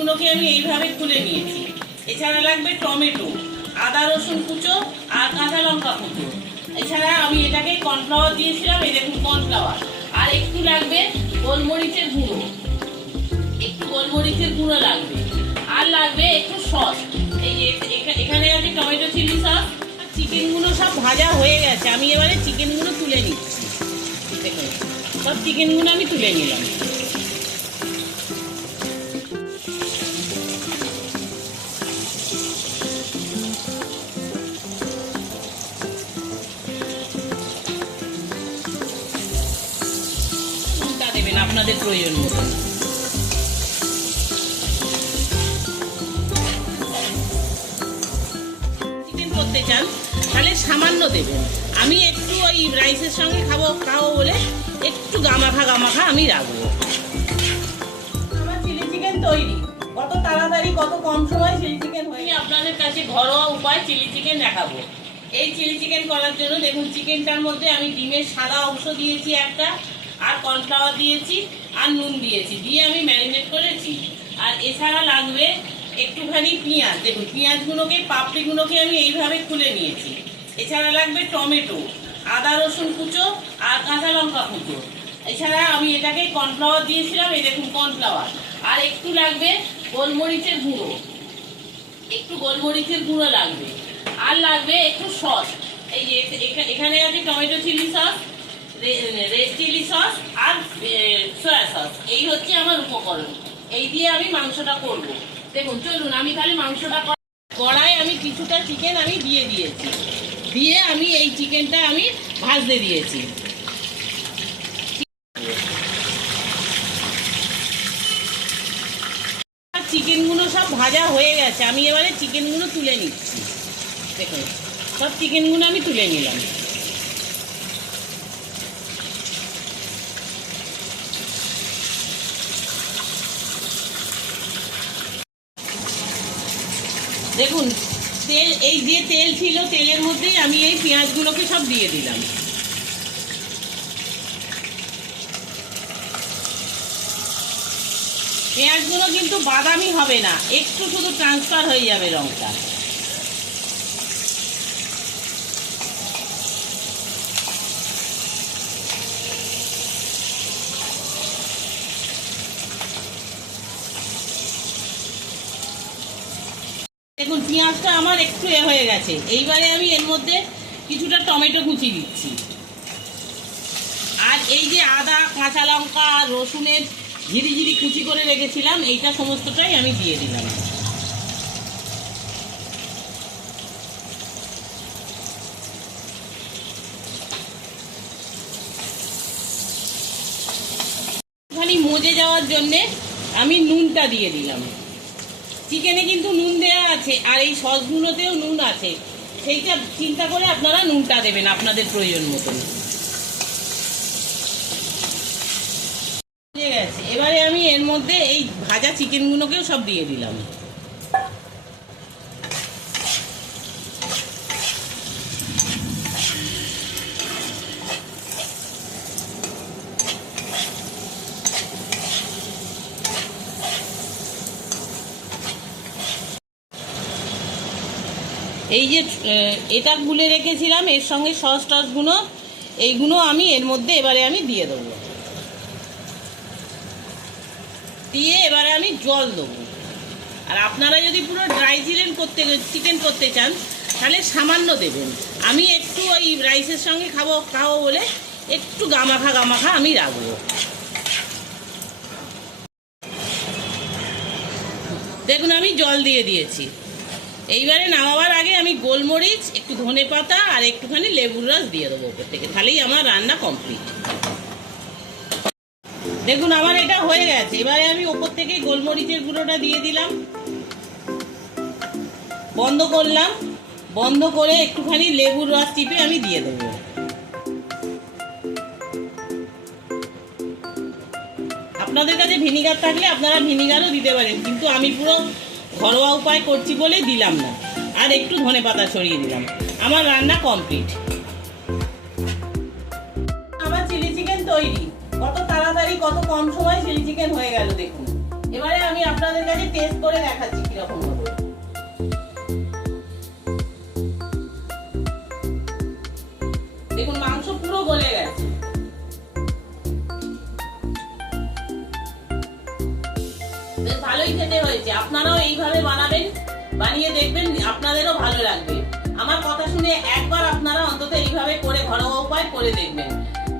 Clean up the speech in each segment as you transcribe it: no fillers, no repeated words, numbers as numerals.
পাপড়িগুলোকে আমি এইভাবে খুলে নিয়েছি। এছাড়া লাগবে টমেটো, আদা রসুন কুচো আর কাঁচা লঙ্কা কুচো। এছাড়া আমি এটাকে কর্নফ্লাওয়ার দিয়েছিলাম, এই দেখুন কর্নফ্লাওয়ার। আর একটু লাগবে গোলমরিচের গুঁড়ো, একটু গোলমরিচের গুঁড়ো লাগবে। আর লাগবে একটু সস। এই যে এখানে আছে টমেটো চিলি সস। চিকেনগুলো সব ভাজা হয়ে গেছে, আমি এবারে চিকেনগুলো তুলে নিচ্ছি। দেখুন সব চিকেনগুলো আমি তুলে নিলাম। দেবেন আপনাদের প্রয়োজন মতো। চিকেন করতে চান তাহলে সামান্য দেবেন। আমি একটু ওই রাইসের সঙ্গে খাবো বলে একটু গামাখা আমি রাখবো। আমার চিলি চিকেন তৈরি। কত তাড়াতাড়ি কত কম সময় চিলি চিকেন হয়ে আপনাদের কাছে ঘরোয়া উপায় চিলি চিকেন দেখাবো। এই চিলি চিকেন করার জন্য দেখুন চিকেনটার মধ্যে আমি ডিমের সাদা অংশ দিয়েছি একটা, আর কর্নফ্লাওয়ার দিয়েছি আর নুন দিয়েছি, দিয়ে আমি ম্যারিনেট করেছি। আর এছাড়া লাগবে একটুখানি পেঁয়াজ। দেখুন পেঁয়াজগুলোকে পাপড়িগুলোকে আমি এইভাবে খুলে নিয়েছি। এছাড়া লাগবে টমেটো, আদা রসুন কুচো আর কাঁচা লঙ্কা কুচো। এছাড়া আমি এটাকে কর্নফ্লাওয়ার দিয়েছিলাম, এই দেখুন কর্নফ্লাওয়ার। আর একটু লাগবে গোলমরিচের গুঁড়ো, একটু গোলমরিচের গুঁড়ো লাগবে। আর লাগবে একটু সস। এই যে এখানে আছে tomato chilli sauce, red chilli sauce আর সয়া সস। এই হচ্ছে আমার উপকরণ। এই দিয়ে আমি মাংসটা করব। দেখুন চলুন আমি তাহলে মাংসটা কড়াই আমি কিছুটা চিকেন আমি দিয়ে দিয়েছি, দিয়ে আমি এই চিকেনটা আমি ভাজতে দিয়েছি। চিকেনগুলো সব ভাজা হয়ে গেছে, আমি এবারে চিকেনগুলো তুলে নিচ্ছি। দেখুন সব চিকেনগুলো আমি তুলে নিলাম। দেখুন তেল, এই যে তেল ছিল তেলের মধ্যেই আমি এই পেঁয়াজগুলোকে সব দিয়ে দিলাম। পেঁয়াজগুলো কিন্তু বাদামি হবে না, একটু শুধু ট্রান্সফার হয়ে যাবে রঙটা। দেখুন পেঁয়াজটা আমার একটু হয়ে গেছে। এইবারে আমি এর মধ্যে কিছুটা টমেটো কুচি দিচ্ছি। আর এই যে আদা কাঁচা লঙ্কা আর রসুনের ঝিরি কুচি করে রেখেছিলাম, এইটা সমস্তটাই আমি দিয়ে দিলাম। একটুখানি মজে যাওয়ার জন্যে আমি নুনটা দিয়ে দিলাম। চিকেনে কিন্তু নুন দেওয়া আছে আর এই সসগুলোতেও নুন আছে, সেইটা চিন্তা করে আপনারা নুনটা দেবেন আপনাদের প্রয়োজন মতন। ঠিক আছে, এবারে আমি এর মধ্যে এই ভাজা চিকেনগুলোকেও সব দিয়ে দিলাম। এই যে এটা গুলে রেখেছিলাম এর সঙ্গে সস টসগুলো, এইগুলো আমি এর মধ্যে এবারে আমি দিয়ে দেবো। দিয়ে এবারে আমি জল দেবো। আর আপনারা যদি পুরো ড্রাই চিকেন করতে চান তাহলে সামান্য দেবেন। আমি একটু ওই রাইসের সঙ্গে খাবো বলে একটু গামাখা আমি রাখবো। দেখুন আমি জল দিয়ে দিয়েছি। এইবারে নামাবার আগে আমি গোলমরিচ, একটু ধনেপাতা আর একটুখানি লেবুর রস দিয়ে দেবো ওপর থেকে, তাহলেই আমার রান্না কমপ্লিট। দেখুন আমার এটা হয়ে গেছে। এবারে আমি ওপর থেকে গোলমরিচের গুঁড়োটা দিয়ে দিলাম, বন্ধ করলাম। বন্ধ করে একটুখানি লেবুর রস টিপে আমি দিয়ে দেবো। আপনাদের কাছে ভিনিগার থাকলে আপনারা ভিনিগারও দিতে পারেন, কিন্তু আমি পুরো ঘরোয়া উপায় করছি বলে দিলাম না। আর একটু ধনেপাতা ছড়িয়ে দিলাম। আমার রান্না কমপ্লিট। আমার চিলি চিকেন তৈরি। কত তাড়াতাড়ি কত কম সময় চিলি চিকেন হয়ে গেল দেখুন। এবারে আমি আপনাদের কাছে টেস্ট করে দেখাচ্ছি কিরকম হবে। দেখুন মাংস পুরো গলে গেছে। বেশ ভালোই খেতে হয়েছে। আপনারাও এইভাবে বানাবেন, বানিয়ে দেখবেন, আপনাদেরও ভালো লাগবে। আমার কথা শুনে একবার আপনারা অন্তত এইভাবে করে ঘরোয়া উপায় করে দেখবেন।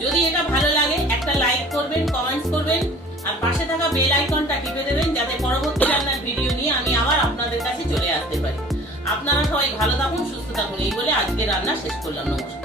যদি এটা ভালো লাগে একটা লাইক করবেন, কমেন্টস করবেন, আর পাশে থাকা বেল আইকনটা টিপে দেবেন, যাতে পরবর্তী রান্নার ভিডিও নিয়ে আমি আবার আপনাদের কাছে চলে আসতে পারি। আপনারা সবাই ভালো থাকুন, সুস্থ থাকুন, এই বলে আজকে রান্না শেষ করলাম। নমস্কার।